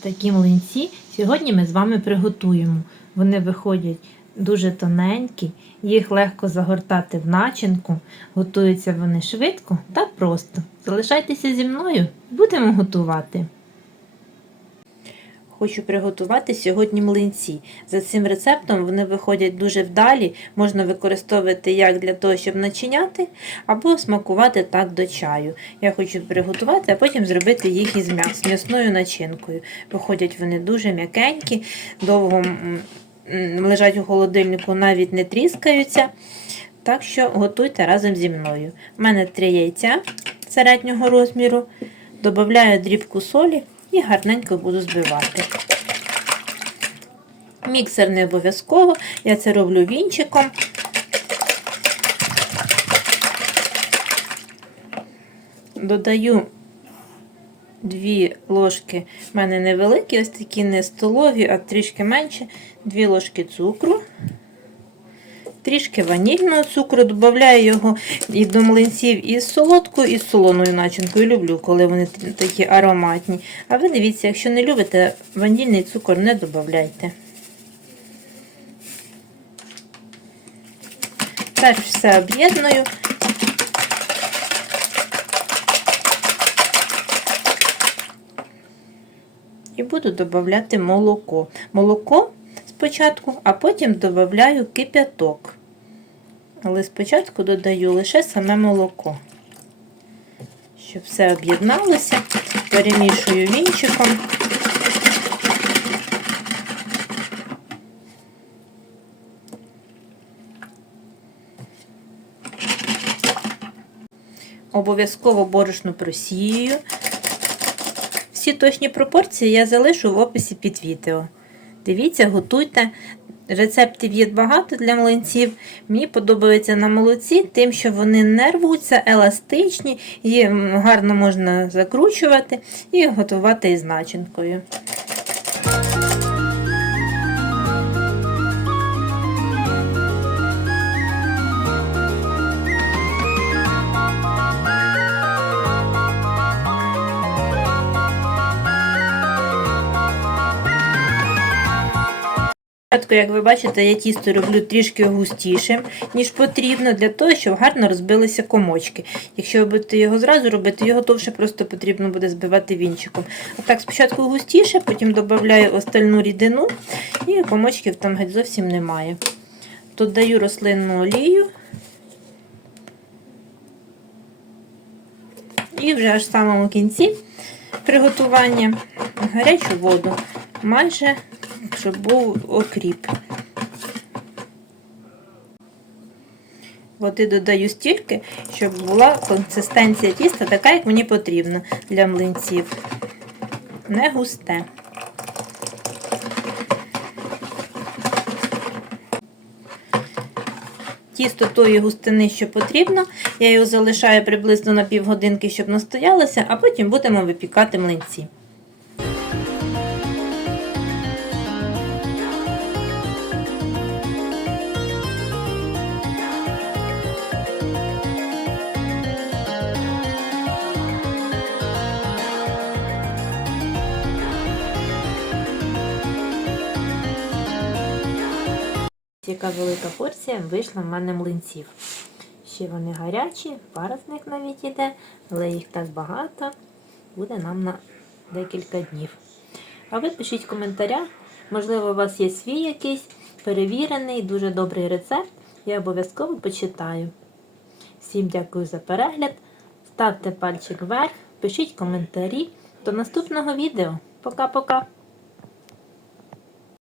такі млинці сьогодні ми з вами приготуємо. Вони виходять дуже тоненькі, їх легко загортати в начинку, готуються вони швидко та просто. Залишайтеся зі мною, будемо готувати. Хочу приготувати сьогодні млинці. За цим рецептом вони виходять дуже вдалі, можна використовувати як для того, щоб начиняти, або смакувати так до чаю. Я хочу приготувати, а потім зробити їх із м'яс, м'ясною начинкою. Виходять вони дуже м'якенькі, довго лежать у холодильнику, навіть не тріскаються. Так що готуйте разом зі мною. У мене три яйця середнього розміру. Додаю дрібку солі і гарненько буду збивати. Міксер не обов'язково, я це роблю вінчиком. Додаю дві ложки, в мене невеликі, ось такі не столові, а трішки менше, дві ложки цукру. Трішки ванільного цукру, додаю його і до млинців із солодкою, і з солоною начинкою. Люблю, коли вони такі ароматні. А ви дивіться, якщо не любите, ванільний цукор не додавайте. Теж все об'єдную. І буду додавати молоко. Молоко спочатку, а потім додаю кип'яток. Але спочатку додаю лише саме молоко. Щоб все об'єдналося, перемішую вінчиком. Обов'язково борошно просію. Всі точні пропорції я залишу в описі під відео. Дивіться, готуйте. Рецептів є багато для млинців. Мені подобається на молоці, тим, що вони не рвуться, еластичні, її гарно можна закручувати і готувати із начинкою. Спочатку, як ви бачите, я тісто роблю трішки густішим, ніж потрібно, для того, щоб гарно розбилися комочки. Якщо ви будете його зразу робити, його довше просто потрібно буде збивати вінчиком. А так, спочатку густіше, потім додаю остальну рідину, і комочків там геть зовсім немає. Додаю рослинну олію. І вже аж в самому кінці приготування гарячу воду. Майже щоб був окріп. Води додаю стільки, щоб була консистенція тіста така, як мені потрібно для млинців. Не густе. Тісто тої густини, що потрібно. Я його залишаю приблизно на півгодинки, щоб настоялося, а потім будемо випікати млинці. Яка велика порція вийшла в мене млинців. Ще вони гарячі, пара з них навіть іде, але їх так багато, буде нам на декілька днів. А ви пишіть в коментарях, можливо, у вас є свій якийсь перевірений, дуже добрий рецепт. Я обов'язково почитаю. Всім дякую за перегляд. Ставте пальчик вверх, пишіть коментарі. До наступного відео. Пока-пока!